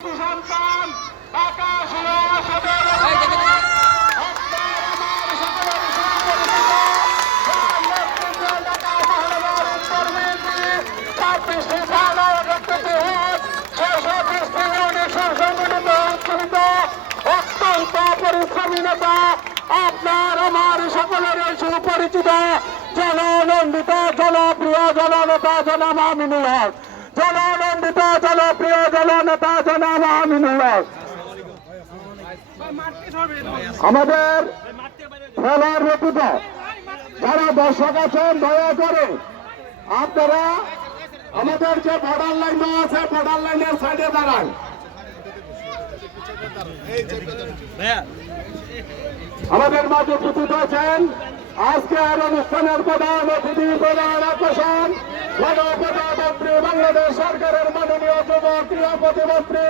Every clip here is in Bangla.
সন্তান আকাশ সদর অত্যন্ত পরিশ্রমী নেতা আপনার আমার সকলের সুপরিচিত জননন্দিত জনপ্রিয় জননেতা জনাব আমিনুল হক, জননন্দিত জনপ্রিয় জননেতা জনাব আমিনুল হক। আমাদের খেলার ব্যতীত যারা দর্শক আছেন দয়া করে আপনারা আমাদের যে বর্ডার লাইন আছে বর্ডার লাইনের সাইডে দাঁড়ান। আমাদের মাঝে উপস্থিত আছেন আজকের অনুষ্ঠানের প্রধান অতিথি প্রধান আকর্ষণ গণপ্রজাতন্ত্রী বাংলাদেশ সরকারের মাননীয় যুব ক্রীড়া প্রতিমন্ত্রী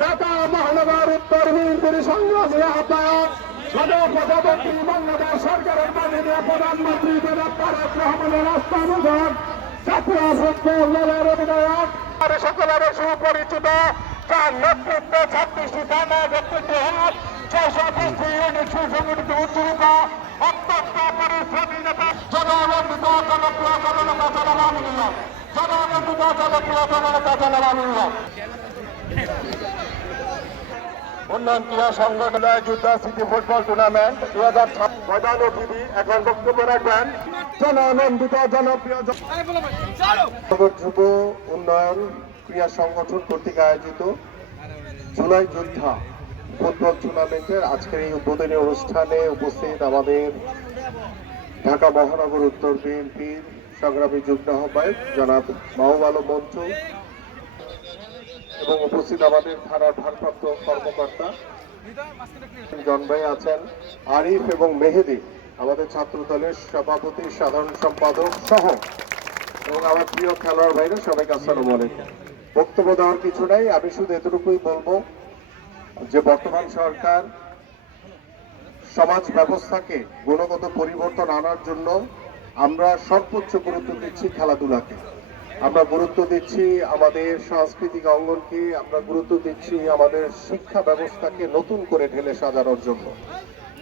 ঢাকা মহানগর উত্তর বিএনপির সংগ্রামী আহ্বায়ক গণপ্রজাতন্ত্রী বাংলাদেশ সরকারের মাননীয় প্রধানমন্ত্রী জনাব তারেক রহমানের রাষ্ট্রপ্রধান জাতীয় ফুটবল দলের অধিনায়ক সকলের সুপরিচিত যার নেতৃত্বে 26টি থানা নেতৃত্ব হাত 620টি ইউনিট সুসংগঠিত উজ্জীবিত অত্যন্ত পরিশ্রমী নেতা জননন্দিত জনপ্রিয় জননেতা জনাব আমিনুল হক, জননন্দিত জনপ্রিয় জননেতা জনাব আমিনুল হক। উন্নয়ন ক্রীড়া সংগঠন যোদ্ধা স্মৃতি ফুটবল টুর্নামেন্ট 2006 প্রধান অতিথি এখন বক্তব্য রাখবেন জননন্দিত জনপ্রিয় যুব উন্নয়ন ক্রীড়া সংগঠন কর্তৃক আয়োজিত জুলাই যোদ্ধা ফুটবল টুর্নামেন্টের আজকের এই উদ্বোধনী অনুষ্ঠানে উপস্থিত আমাদের ঢাকা মহানগর উত্তর বিএনপির সংগ্রামী যুগ্ম আহ্বায়ক জনাব মাহবুব আলম মন্টু এবং উপস্থিত আমাদের থানার ভারপ্রাপ্ত কর্মকর্তা জন ভাই আছেন, আরিফ এবং মেহেদি আমাদের ছাত্র দলের সভাপতি সাধারণ সম্পাদক সহ এবং আমার প্রিয় খেলোয়াড় ভাইরা সবাইকে আসসালামু আলাইকুম। বক্তব্য দেওয়ার কিছু নাই, আমি শুধু এতটুকুই বলবো যে বর্তমান সরকার সমাজ ব্যবস্থাকে গুণগত পরিবর্তন আনার জন্য আমরা সর্বোচ্চ গুরুত্ব দিচ্ছি খেলাধুলাকে, আমরা গুরুত্ব দিচ্ছি আমাদের সাংস্কৃতিক অঙ্গনকে, আমরা গুরুত্ব দিচ্ছি আমাদের শিক্ষা ব্যবস্থাকে নতুন করে ঢেলে সাজানোর জন্য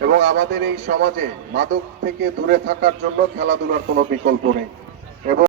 এবং আমাদের এই সমাজে মাদক থেকে দূরে থাকার জন্য খেলাধুলার কোনো বিকল্প নেই।